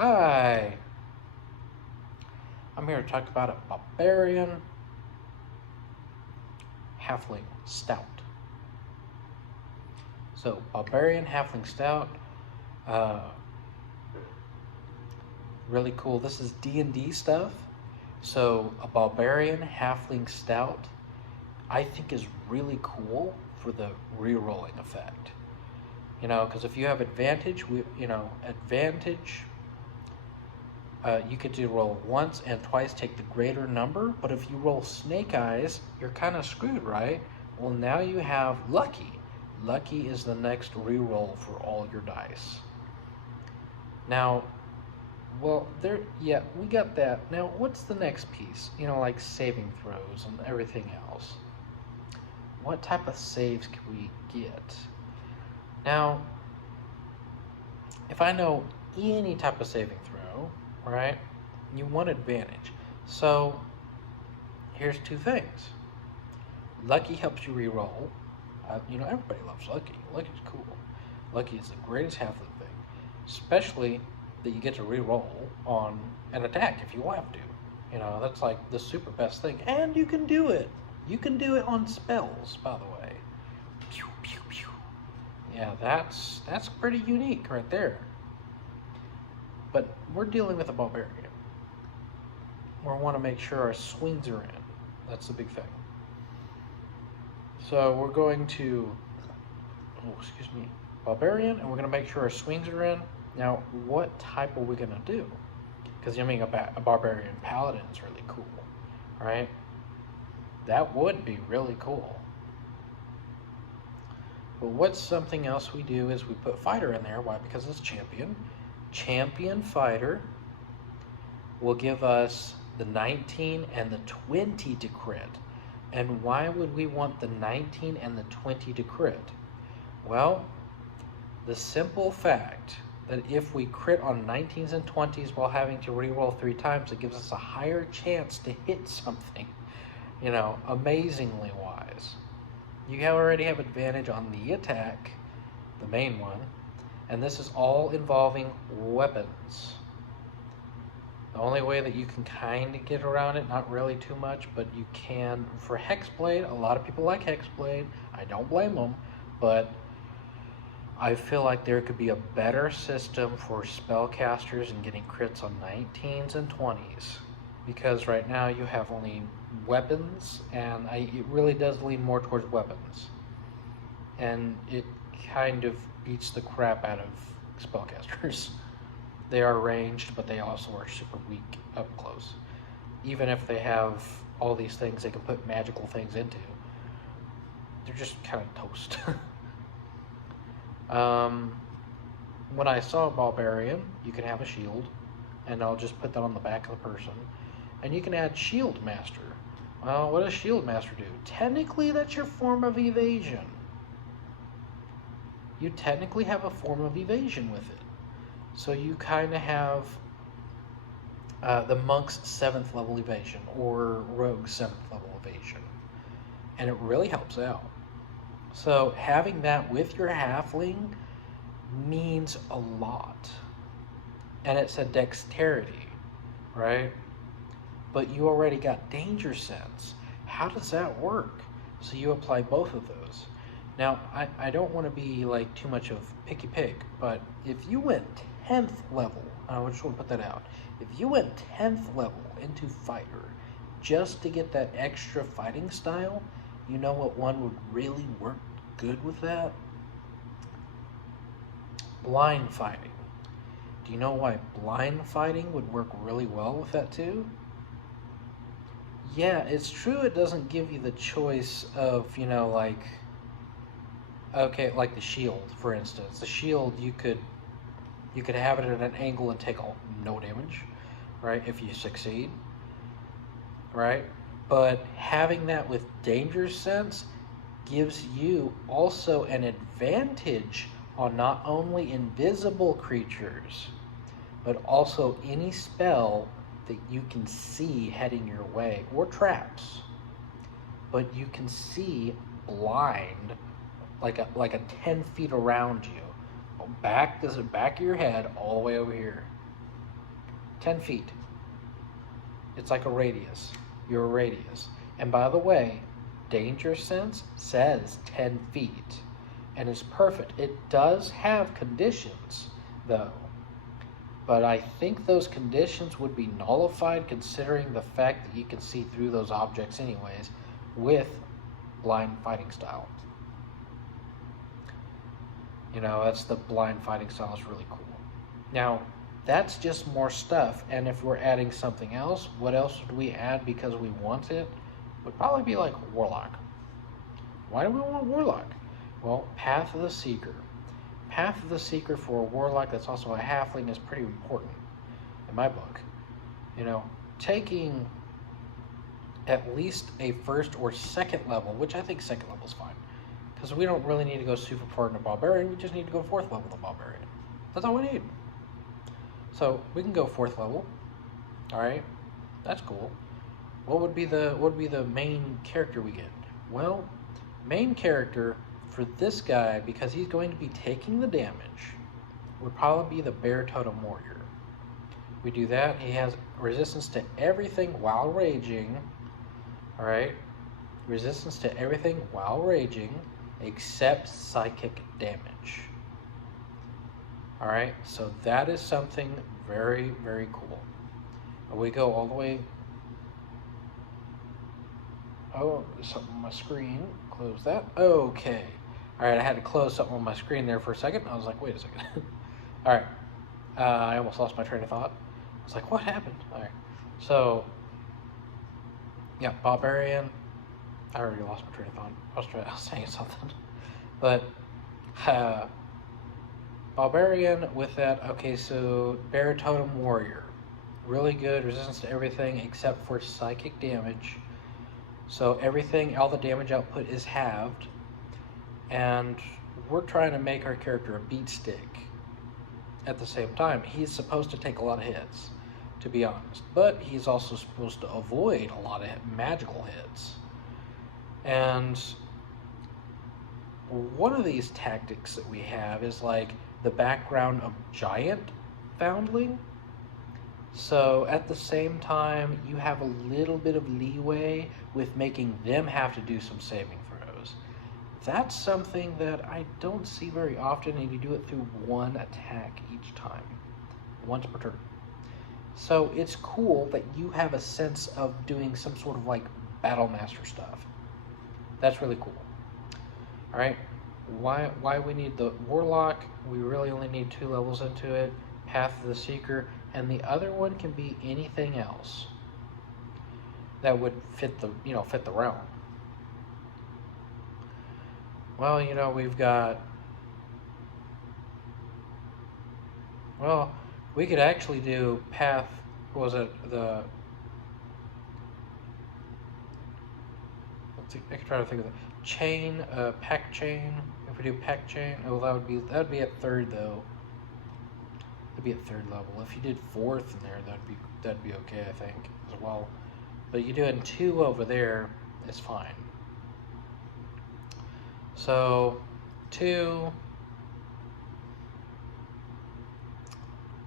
Hi, I'm here to talk about a barbarian halfling stout. So, barbarian halfling stout, uh, really cool. This is D&D stuff. So, a barbarian halfling stout, I think is really cool for the re-rolling effect. Because if you have advantage, you could do roll once and twice, take the greater number, but if you roll snake eyes, you're kind of screwed, right? Well, now you have lucky. Lucky is the next re-roll for all your dice. Now, we got that. Now, what's the next piece? Like saving throws and everything else. What type of saves can we get? Now, if I know any type of saving throw, right, you want advantage. So here's two things. Lucky helps you re-roll. Everybody loves Lucky. Lucky's cool. Lucky is the greatest halfling thing, especially that you get to re-roll on an attack if you want to. That's like the super best thing, and you can do it. You can do it on spells, by the way. Pew pew pew. Yeah, that's pretty unique right there. But we're dealing with a barbarian. We want to make sure our swings are in. That's the big thing. So we're going to, barbarian, and we're going to make sure our swings are in. Now, what type are we going to do? Because a barbarian paladin is really cool, right? That would be really cool. But what's something else we do is we put fighter in there. Why? Because it's champion. Champion fighter will give us the 19 and the 20 to crit. And why would we want the 19 and the 20 to crit? Well, the simple fact that if we crit on 19s and 20s while having to re-roll 3 times, it gives us a higher chance to hit something, amazingly wise. You already have advantage on the attack, the main one, and this is all involving weapons. The only way that you can kind of get around it, not really too much, but you can for Hexblade. A lot of people like Hexblade. I don't blame them, but I feel like there could be a better system for spellcasters and getting crits on 19s and 20s. Because right now you have only weapons, and it really does lean more towards weapons. And it kind of beats the crap out of spellcasters. They are ranged, but they also are super weak up close. Even if they have all these things they can put magical things into, they're just kind of toast. When I saw a barbarian, you can have a shield, and I'll just put that on the back of the person. And you can add shield master. Well, what does shield master do? Technically, that's your form of evasion. You technically have a form of evasion with it. So you kind of have the monk's 7th level evasion, or rogue's 7th level evasion. And it really helps out. So having that with your halfling means a lot. And it's a dexterity, right? But you already got danger sense. How does that work? So you apply both of those. Now, I don't want to be like too much of picky pig, but if you went 10th level, I just want to put that out. If you went 10th level into fighter just to get that extra fighting style, you know what one would really work good with that? Blind fighting. Do you know why blind fighting would work really well with that too? Yeah, it's true it doesn't give you the choice of, like the shield, for instance. The shield, you could have it at an angle and take no damage, right, if you succeed, right? But having that with danger sense gives you also an advantage on not only invisible creatures, but also any spell that you can see heading your way, or traps. But you can see blind, like a 10 feet around you, back of your head, all the way over here. 10 feet. It's like a radius. You're a radius. And by the way, danger sense says 10 feet. And it's perfect. It does have conditions, though. But I think those conditions would be nullified considering the fact that you can see through those objects anyways with blind fighting style. You know, that's the blind fighting style. Is really cool. Now, that's just more stuff. And if we're adding something else, what else would we add because we want it? Would probably be like Warlock. Why do we want Warlock? Well, Path of the Seeker. Path of the Seeker for a Warlock that's also a halfling is pretty important in my book. You know, taking at least a first or second level, which I think second level is fine, because we don't really need to go super far into Barbarian, we just need to go 4th level to Barbarian. That's all we need. So we can go 4th level. Alright, that's cool. What would be the main character we get? Well, main character for this guy, because he's going to be taking the damage, would probably be the Bear Totem Warrior. We do that. He has resistance to everything while raging. Alright? Resistance to everything while raging except psychic damage. Alright? So that is something very, very cool. We go all the way. Oh, there's something on my screen. Close that. Okay. Alright, I had to close something on my screen there for a second. I was like, wait a second. Alright. I almost lost my train of thought. I was like, what happened? Alright. So, yeah, Barbarian. I already lost my train of thought. I was saying something. But, Barbarian with that. Okay, so Bear Totem Warrior. Really good. Resistance to everything except for psychic damage. So everything, all the damage output is halved. And we're trying to make our character a beat stick at the same time. He's supposed to take a lot of hits, to be honest. But he's also supposed to avoid a lot of magical hits. And one of these tactics that we have is like the background of giant foundling. So at the same time, you have a little bit of leeway with making them have to do some saving throws. That's something that I don't see very often, and you do it through one attack each time, once per turn. So it's cool that you have a sense of doing some sort of like battle master stuff. That's really cool. All right, why we need the Warlock? We really only need 2 levels into it. Path of the Seeker, and the other one can be anything else that would fit the realm. Well, you know, we've got, well, we could actually do Path, what was it, I could try to think of the chain, pack chain. If we do pack chain, oh, that would be at 3rd though. That'd be at 3rd level. If you did 4th in there, that'd be okay, I think, as well. But you doing 2 over there, it's fine. So 2,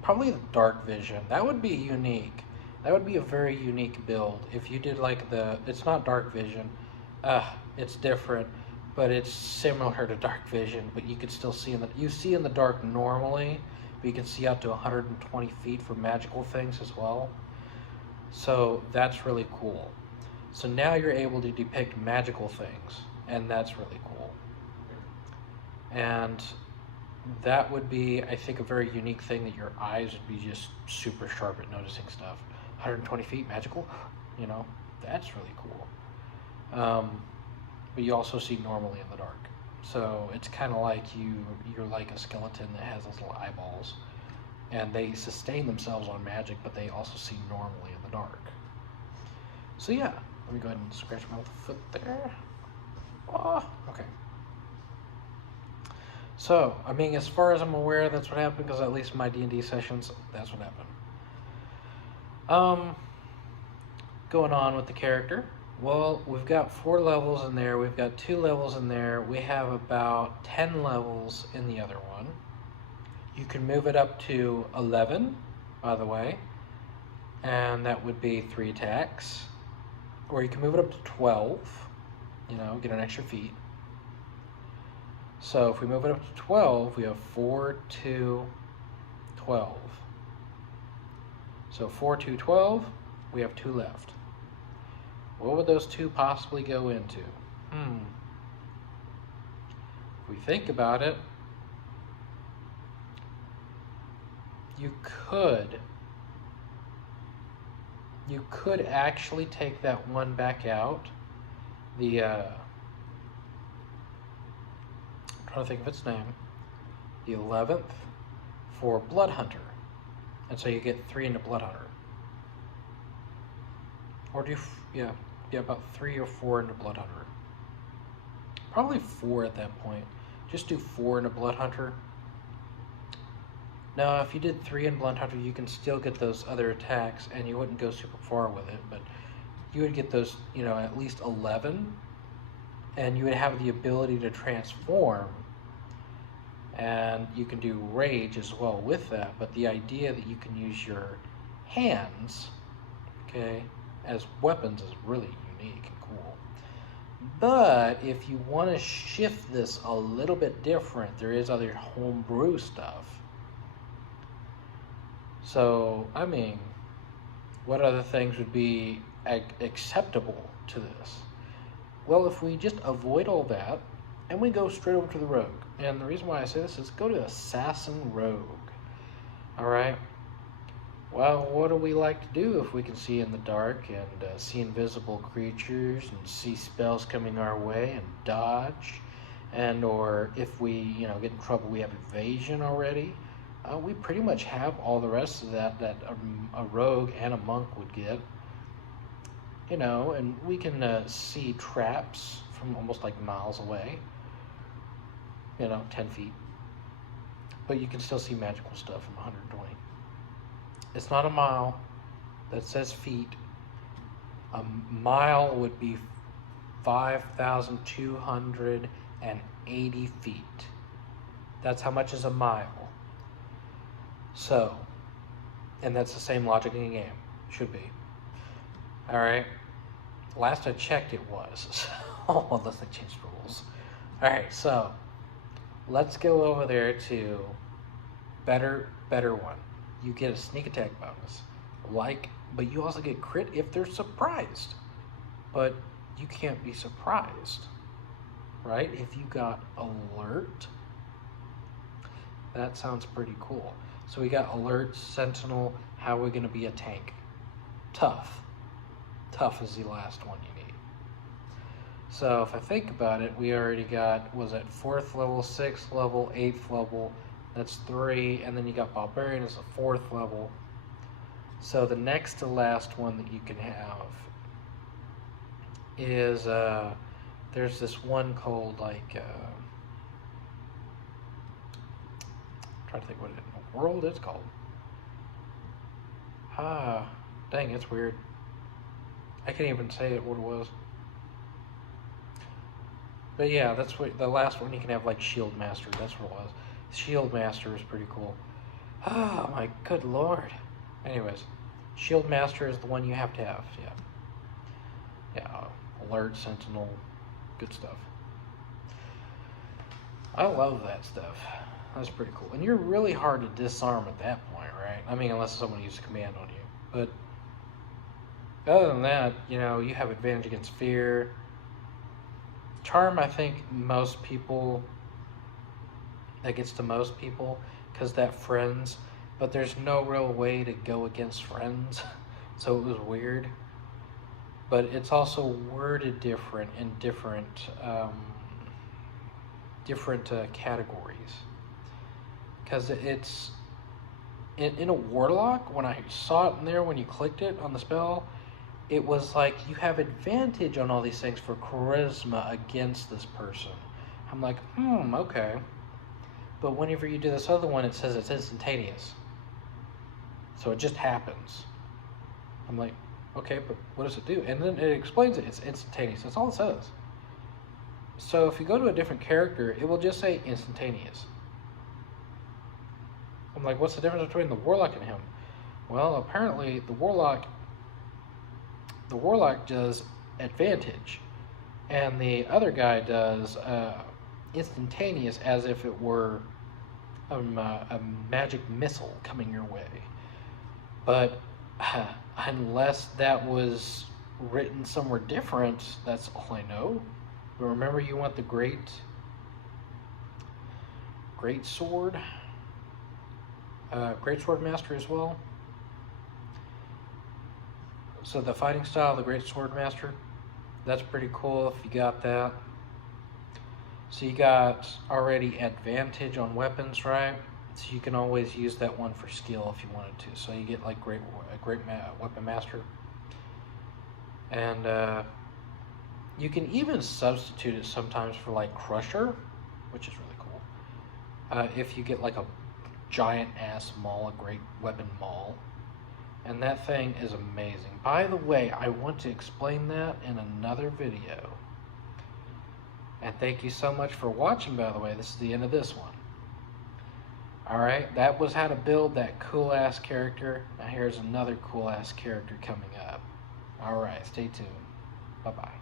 probably the dark vision. That would be unique. That would be a very unique build. If you did like it's not dark vision. It's different, but it's similar to dark vision. But you could still see you see in the dark normally, but you can see out to 120 feet for magical things as well. So that's really cool. So now you're able to depict magical things, and that's really cool. And that would be, I think, a very unique thing, that your eyes would be just super sharp at noticing stuff. 120 feet, magical, you know, that's really cool. But you also see normally in the dark. So it's kind of like you're like a skeleton that has those little eyeballs, and they sustain themselves on magic, but they also see normally in the dark. So yeah, let me go ahead and scratch my little foot there. Oh, okay. So, I mean, as far as I'm aware, that's what happened, because at least in my D&D sessions, that's what happened. Going on with the character. Well, we've got 4 levels in there. We've got 2 levels in there. We have about 10 levels in the other one. You can move it up to 11, by the way. and that would be 3 attacks. Or you can move it up to 12, you know, get an extra feat. So if we move it up to 12, we have 4, 2, 12. So 4, 2, 12, we have 2 left. What would those 2 possibly go into? If we think about it, you could actually take that one back out. I'm trying to think of its name. The 11th for Blood Hunter. And so you get 3 into Blood Hunter. Or do you, yeah, about 3 or 4 into Blood Hunter. Probably 4 at that point. Just do 4 into Blood Hunter. Now, if you did 3 in Blood Hunter, you can still get those other attacks, and you wouldn't go super far with it, but you would get those, you know, at least 11, and you would have the ability to transform, and you can do Rage as well with that, but the idea that you can use your hands, okay, as weapons is really unique and cool. But if you want to shift this a little bit different, there is other homebrew stuff. So, I mean, what other things would be acceptable to this? Well, if we just avoid all that and we go straight over to the rogue. And the reason why I say this is go to Assassin Rogue. Alright? Well, what do we like to do if we can see in the dark and see invisible creatures and see spells coming our way and dodge? And or if we, you know, get in trouble, we have evasion already. We pretty much have all the rest of that a rogue and a monk would get. You know, and we can see traps from almost like miles away. You know, 10 feet. But you can still see magical stuff from 120. It's not a mile. That says feet. A mile would be 5,280 feet. That's how much is a mile. So, and that's the same logic in the game. Should be. Alright. Last I checked it was. So, unless they changed rules. Alright, so let's go over there to better one. You get a sneak attack bonus. But you also get crit if they're surprised. But you can't be surprised. Right? If you got alert, that sounds pretty cool. So we got alert, sentinel. How are we going to be a tank? Tough. Tough is the last one you need. So if I think about it, we already got, was it 4th level, 6th level, 8th level, that's 3, and then you got Barbarian as a 4th level. So the next to last one that you can have is, there's this one called like, I'm trying to think what in the world it's called. Dang, it's weird. I can't even say what it was. But yeah, that's what the last one you can have, like Shield Master. That's what it was. Shield Master is pretty cool. Oh my good lord. Anyways, Shield Master is the one you have to have. Yeah, alert, sentinel, good stuff. I love that stuff. That's pretty cool. And you're really hard to disarm at that point, right? I mean, unless someone uses command on you. But other than that, you know, you have advantage against fear. Charm, I think most people, that gets to most people, because that friends, but there's no real way to go against friends, so it was weird. But it's also worded different in different categories. Because it's, in a warlock, when I saw it in there, when you clicked it on the spell, it was like you have advantage on all these things for charisma against this person. I'm like, okay. But whenever you do this other one, it says it's instantaneous. So it just happens. I'm like, okay, but what does it do? And then it explains it. It's instantaneous. That's all it says. So if you go to a different character, it will just say instantaneous. I'm like, what's the difference between the warlock and him? Well, apparently the warlock does advantage, and the other guy does instantaneous, as if it were a magic missile coming your way. But unless that was written somewhere different, that's all I know. But remember, you want the great sword, great sword master as well. So the fighting style, the great sword master, that's pretty cool if you got that. So you got already advantage on weapons, right? So you can always use that one for skill if you wanted to. So you get like weapon master, and you can even substitute it sometimes for like crusher, which is really cool. If you get like a giant ass maul, a great weapon maul, and that thing is amazing. By the way, I want to explain that in another video. And thank you so much for watching, by the way. This is the end of this one. Alright, that was how to build that cool-ass character. Now here's another cool-ass character coming up. Alright, stay tuned. Bye-bye.